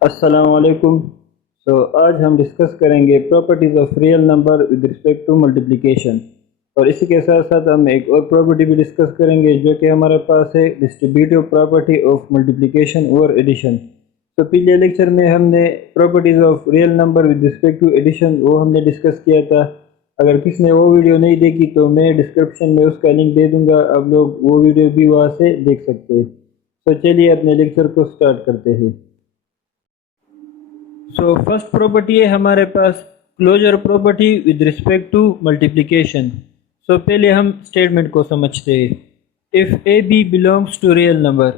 السلام علیکم. آج ہم ڈسکس کریں گے properties of real number with respect to multiplication, اور اسی کے ساتھ ساتھ ہم ایک اور پراپرٹی بھی ڈسکس کریں گے جو کہ ہمارے پاس ہے ڈسٹریبیوٹیو پراپرٹی آف ملٹیپلیکیشن اور ایڈیشن. پچھلے لیکچر میں ہم نے properties of real number with respect to addition وہ ہم نے ڈسکس کیا تھا. اگر کسی نے وہ ویڈیو نہیں دیکھی تو میں ڈسکرپشن میں اس کا لنک دے دوں گا، آپ لوگ وہ ویڈیو بھی وہاں سے دیکھ سکتے ہیں. چلیے اپنے لیکچر کو سٹارٹ کرتے ہیں. فرسٹ پراپرٹی ہے ہمارے پاس closure property with respect to multiplication. پہلے ہم اسٹیٹمنٹ کو سمجھتے ہیں. If A B belongs to real number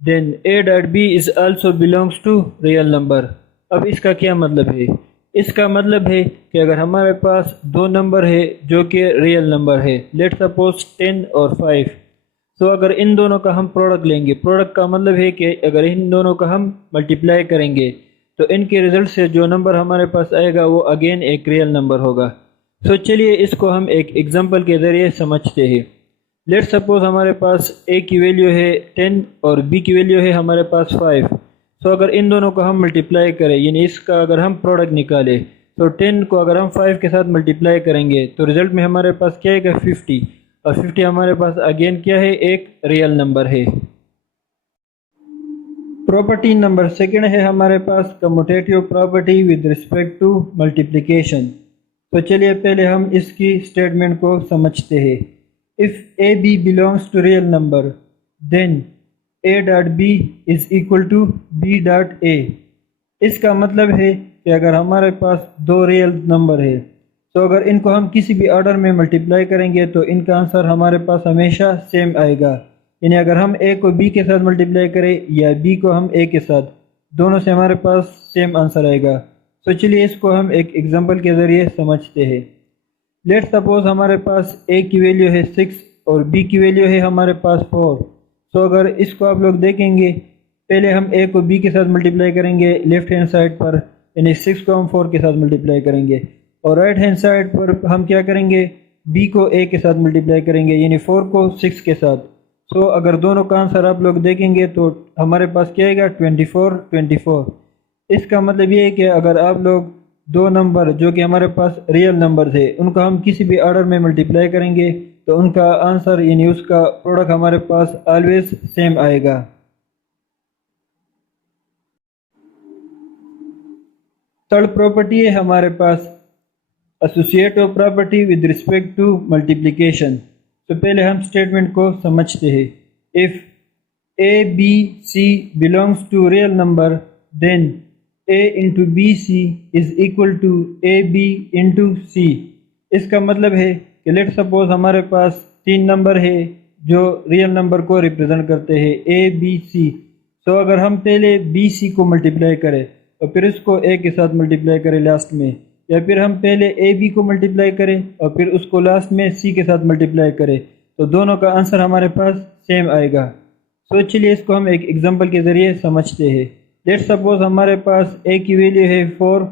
then A dot B is also belongs to real number. اب اس کا کیا مطلب ہے؟ اس کا مطلب ہے کہ اگر ہمارے پاس دو نمبر ہے جو کہ ریئل نمبر ہے، لیٹ سپوز 10 اور 5، اگر ان دونوں کا ہم پروڈکٹ لیں گے، پروڈکٹ کا مطلب ہے کہ اگر ان دونوں کا ہم ملٹیپلائی کریں گے تو ان کے ریزلٹ سے جو نمبر ہمارے پاس آئے گا وہ اگین ایک ریئل نمبر ہوگا. چلیے اس کو ہم ایک ایگزامپل کے ذریعے سمجھتے ہیں. لیٹ سپوز ہمارے پاس اے کی ویلیو ہے 10 اور بی کی ویلیو ہے ہمارے پاس 5. اگر ان دونوں کو ہم ملٹیپلائی کریں، یعنی اس کا اگر ہم پروڈکٹ نکالیں تو 10 کو اگر ہم 5 کے ساتھ ملٹیپلائی کریں گے تو ریزلٹ میں ہمارے پاس کیا ہے گا 50، اور 50 ہمارے پاس اگین کیا ہے، ایک ریئل نمبر ہے. پراپرٹی نمبر سیکنڈ ہے ہمارے پاس commutative property with respect to multiplication. چلیے پہلے ہم اس کی اسٹیٹمنٹ کو سمجھتے ہیں. If A B belongs to real number then A dot B is equal to B dot A. اس کا مطلب ہے کہ اگر ہمارے پاس دو ریئل نمبر ہے تو اگر ان کو ہم کسی بھی آرڈر میں ملٹیپلائی کریں گے تو ان کا آنسر ہمارے پاس ہمیشہ سیم آئے گا. یعنی اگر ہم اے کو بی کے ساتھ ملٹیپلائی کریں یا بی کو ہم اے کے ساتھ، دونوں سے ہمارے پاس سیم آنسر آئے گا. چلیے اس کو ہم ایک ایگزامپل کے ذریعے سمجھتے ہیں. لیٹ سپوز ہمارے پاس اے کی ویلیو ہے 6 اور بی کی ویلیو ہے ہمارے پاس 4. اگر اس کو آپ لوگ دیکھیں گے، پہلے ہم اے کو بی کے ساتھ ملٹیپلائی کریں گے لیفٹ ہینڈ سائڈ پر، یعنی 6 کو ہم 4 کے ساتھ ملٹیپلائی کریں گے، اور رائٹ ہینڈ سائڈ پر ہم کیا کریں گے، بی کو اے کے ساتھ ملٹیپلائی کریں گے، یعنی 4 کو 6 کے ساتھ. اگر دونوں کا آنسر آپ لوگ دیکھیں گے تو ہمارے پاس کیا آئے گا 24. اس کا مطلب یہ ہے کہ اگر آپ لوگ دو نمبر جو کہ ہمارے پاس ریئل نمبر تھے ان کو ہم کسی بھی آرڈر میں ملٹیپلائی کریں گے تو ان کا آنسر یعنی اس کا پروڈکٹ ہمارے پاس آلویز سیم آئے گا. تھرڈ پراپرٹی ہے ہمارے پاس associative property with respect to multiplication. پہلے ہم اسٹیٹمنٹ کو سمجھتے ہیں. If A B C belongs to real number then A into B C is equal to A B into C. اس کا مطلب ہے کہ لیٹ سپوز ہمارے پاس تین نمبر ہے جو ریئل نمبر کو ریپرزینٹ کرتے ہیں اے بی سی. اگر ہم پہلے بی سی کو ملٹیپلائی کریں اور پھر اس کو اے کے ساتھ ملٹیپلائی کریں لاسٹ میں، یا پھر ہم پہلے اے بی کو ملٹیپلائی کریں اور پھر اس کو لاسٹ میں سی کے ساتھ ملٹیپلائی کریں تو دونوں کا آنسر ہمارے پاس سیم آئے گا. چلیے اس کو ہم ایک ایگزامپل کے ذریعے سمجھتے ہیں. لیٹ سپوز ہمارے پاس اے کی ویلیو ہے 4،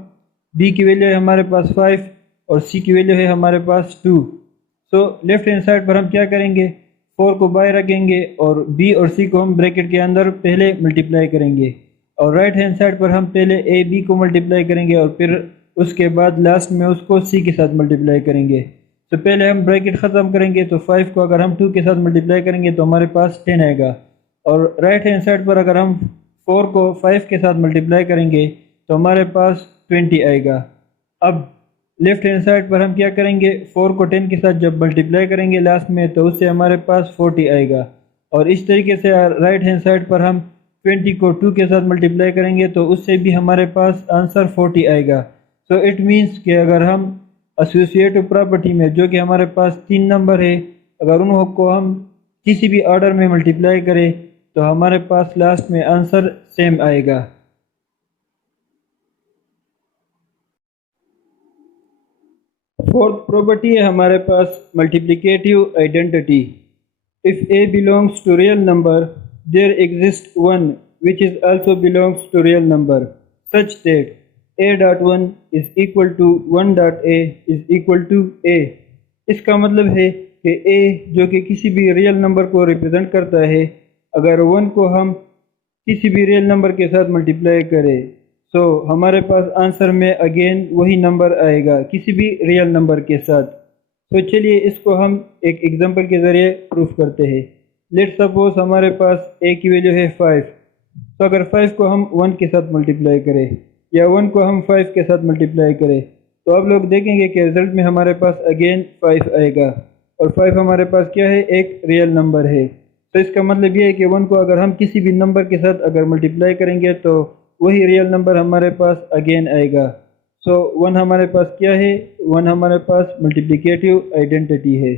بی کی ویلیو ہے ہمارے پاس 5 اور سی کی ویلیو ہے ہمارے پاس 2. لیفٹ ہینڈ سائڈ پر ہم کیا کریں گے، 4 کو باہر رکھیں گے اور بی اور سی کو ہم بریکٹ کے اندر پہلے ملٹیپلائی کریں گے، اور رائٹ ہینڈ سائڈ پر ہم پہلے اے بی کو ملٹیپلائی کریں گے اور پھر اس کے بعد لاسٹ میں اس کو سی کے ساتھ ملٹیپلائی کریں گے. پہلے ہم بریکٹ ختم کریں گے تو 5 کو اگر ہم 2 کے ساتھ ملٹیپلائی کریں گے تو ہمارے پاس 10 آئے گا، اور رائٹ ہینڈ سائڈ پر اگر ہم 4 کو 5 کے ساتھ ملٹیپلائی کریں گے تو ہمارے پاس 20 آئے گا. اب لیفٹ ہینڈ سائڈ پر ہم کیا کریں گے، 4 کو 10 کے ساتھ جب ملٹیپلائی کریں گے لاسٹ میں تو اس سے ہمارے پاس 40 آئے گا، اور اس طریقے سے رائٹ ہینڈ سائڈ پر ہم 20 کو 2 کے ساتھ ملٹیپلائی کریں گے تو اس سے بھی ہمارے پاس آنسر 40 آئے گا. اٹ مینس کہ اگر ہم ایسوسیٹیو پراپرٹی میں جو کہ ہمارے پاس تین نمبر ہے، اگر ان کو ہم کسی بھی آرڈر میں ملٹیپلائی کریں تو ہمارے پاس لاسٹ میں آنسر سیم آئے گا. فورتھ پراپرٹی ہے ہمارے پاس multiplicative identity. If A belongs to real number there exists one which is also belongs to real number such that a.1 is equal to 1.a is equal to a. اس کا مطلب ہے کہ a جو کہ کسی بھی ریئل نمبر کو represent کرتا ہے، اگر 1 کو ہم کسی بھی ریئل نمبر کے ساتھ ملٹیپلائی کریں سو ہمارے پاس آنسر میں اگین وہی نمبر آئے گا کسی بھی ریئل نمبر کے ساتھ۔ تو چلیے اس کو ہم ایک ایگزامپل کے ذریعے پروف کرتے ہیں۔ لیٹ سپوز ہمارے پاس اے کی ویلیو ہے 5، تو اگر 5 کو ہم 1 کے ساتھ ملٹیپلائی کریں یا 1 کو ہم 5 کے ساتھ ملٹیپلائی کریں تو آپ لوگ دیکھیں گے کہ رزلٹ میں ہمارے پاس اگین 5 آئے گا، اور 5 ہمارے پاس کیا ہے، ایک ریئل نمبر ہے۔ تو اس کا مطلب یہ ہے کہ 1 کو اگر ہم کسی بھی نمبر کے ساتھ اگر ملٹیپلائی کریں گے تو وہی ریئل نمبر ہمارے پاس اگین آئے گا۔ سو 1 ہمارے پاس کیا ہے، 1 ہمارے پاس ملٹیپلیکیٹیو آئیڈینٹی ہے۔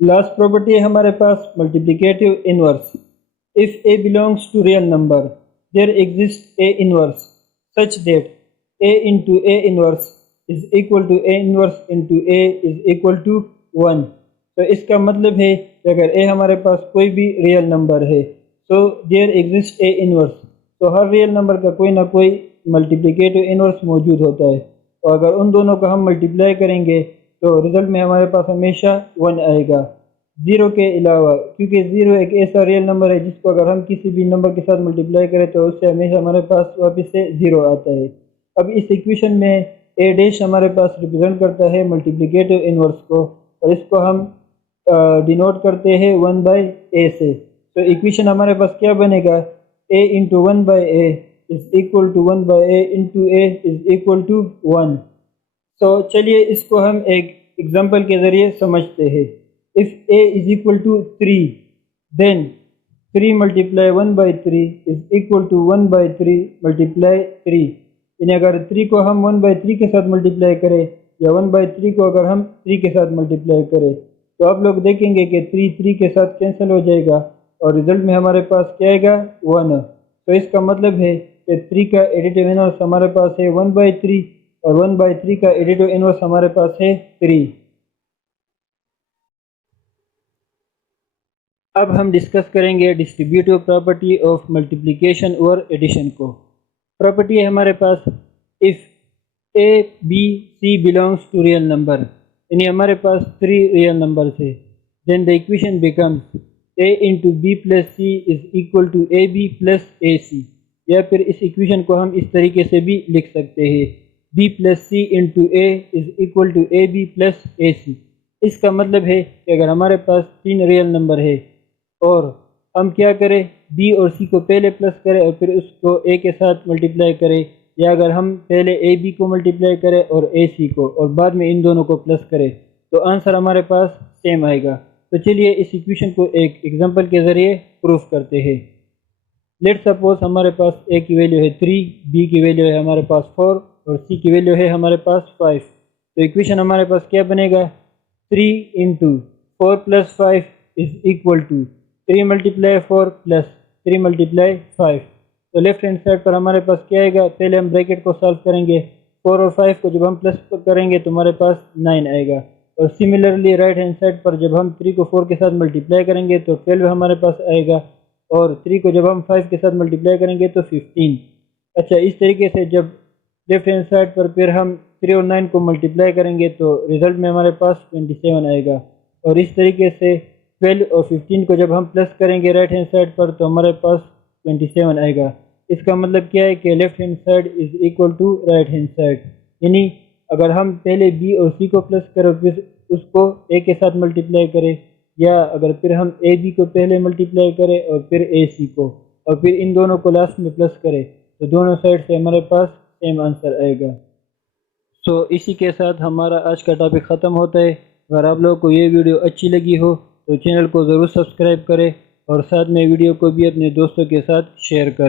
لاسٹ پراپرٹی ہے ہمارے پاس ملٹیپلیکیٹیو inverse. If A belongs to real number, there exists A inverse such that A into A inverse is equal to A inverse into A is equal to 1۔ تو اس کا مطلب ہے کہ اگر A ہمارے پاس کوئی بھی ریئل نمبر ہے so there exists A inverse، تو ہر ریئل نمبر کا کوئی نہ کوئی ملٹیپلیکیٹیو انورس موجود ہوتا ہے، اور اگر ان دونوں کو ہم ملٹیپلائی کریں گے تو رزلٹ میں ہمارے پاس ہمیشہ 1 آئے گا، 0 کے علاوہ، کیونکہ 0 ایک ایسا ریئل نمبر ہے جس کو اگر ہم کسی بھی نمبر کے ساتھ ملٹیپلائی کریں تو اس سے ہمیشہ ہمارے پاس واپس سے 0 آتا ہے۔ اب اس ایکویشن میں A ڈیش ہمارے پاس ریپرزینٹ کرتا ہے ملٹیپلیکیٹیو انورس کو، اور اس کو ہم ڈینوٹ کرتے ہیں 1/A سے۔ تو ایکویشن ہمارے پاس کیا بنے گا، A into 1/A is equal to 1/A into A is equal to 1۔ تو چلیے اس کو ہم ایک ایگزامپل کے ذریعے سمجھتے ہیں۔ If A is equal to 3, then 3 multiply 1/3 is equal to 1/3 multiply 3۔ یعنی اگر 3 کو ہم 1/3 کے ساتھ ملٹیپلائی کریں یا 1/3 کو اگر ہم 3 کے ساتھ ملٹیپلائی کریں تو آپ لوگ دیکھیں گے کہ 3 کے ساتھ کینسل ہو جائے گا، اور رزلٹ میں ہمارے پاس کیا آئے گا، 1۔ تو اس کا مطلب ہے کہ 3 کا ایڈیٹیو انورس ہمارے پاس ہے 1/3، اور 1/3 کا ایڈیٹیو انورس ہمارے پاس ہے 3۔ اب ہم ڈسکس کریں گے ڈسٹریبیوٹیو پراپرٹی آف ملٹیپلیکیشن اور ایڈیشن کو۔ پراپرٹی ہے ہمارے پاس if A, B, C belongs to real number، یعنی ہمارے پاس 3 ریئل نمبرز ہے، then the equation becomes A into B plus C is equal to AB plus AC، یا پھر اس equation کو ہم اس طریقے سے بھی لکھ سکتے ہیں B plus C into A is equal to AB plus AC۔ اس کا مطلب ہے کہ اگر ہمارے پاس 3 ریئل نمبر ہے اور ہم کیا کریں، بی اور سی کو پہلے پلس کریں اور پھر اس کو اے کے ساتھ ملٹیپلائی کریں، یا اگر ہم پہلے اے بی کو ملٹیپلائی کریں اور اے سی کو اور بعد میں ان دونوں کو پلس کریں تو آنسر ہمارے پاس سیم آئے گا۔ تو چلیے اس ایکویشن کو ایک ایگزامپل کے ذریعے پروف کرتے ہیں۔ لیٹ سپوز ہمارے پاس اے کی ویلیو ہے 3، بی کی ویلیو ہے ہمارے پاس 4 اور سی کی ویلیو ہے ہمارے پاس 5۔ تو ایکویشن ہمارے پاس کیا بنے گا، 3 into 4 plus 5 is equal to 3 multiply 4 plus 3 multiply 5۔ تو لیفٹ ہینڈ سائڈ پر ہمارے پاس کیا آئے گا، پہلے ہم بریکٹ کو سالو کریں گے، 4 اور 5 کو جب ہم پلس کریں گے تو ہمارے پاس 9 آئے گا، اور سملرلی رائٹ ہینڈ سائڈ پر جب ہم 3 کو 4 کے ساتھ ملٹیپلائی کریں گے تو 12 ہمارے پاس آئے گا، اور 3 کو جب ہم 5 کے ساتھ ملٹیپلائی کریں گے تو 15۔ اچھا، اس طریقے سے جب لیفٹ ہینڈ سائڈ پر پھر ہم 3 اور 9 کو ملٹیپلائی کریں گے تو رزلٹ میں ہمارے پاس 27 آئے گا، اور اس طریقے سے 12 اور 15 کو جب ہم پلس کریں گے رائٹ ہینڈ سائڈ پر تو ہمارے پاس 27 آئے گا۔ اس کا مطلب کیا ہے کہ left hand side is equal to right hand side, یعنی اگر ہم پہلے بی اور سی کو پلس کریں پھر اس کو اے کے ساتھ ملٹیپلائی کریں، یا اگر پھر ہم اے بی کو پہلے ملٹیپلائی کریں اور پھر اے سی کو اور پھر ان دونوں کو لاسٹ میں پلس کریں تو دونوں سائڈ سے ہمارے پاس سیم آنسر آئے گا۔ سو اسی کے ساتھ ہمارا آج کا ٹاپک ختم ہوتا ہے۔ اگر آپ لوگوں کو یہ ویڈیو اچھی لگی ہو تو چینل کو ضرور سبسکرائب کریں، اور ساتھ میں ویڈیو کو بھی اپنے دوستوں کے ساتھ شیئر کریں۔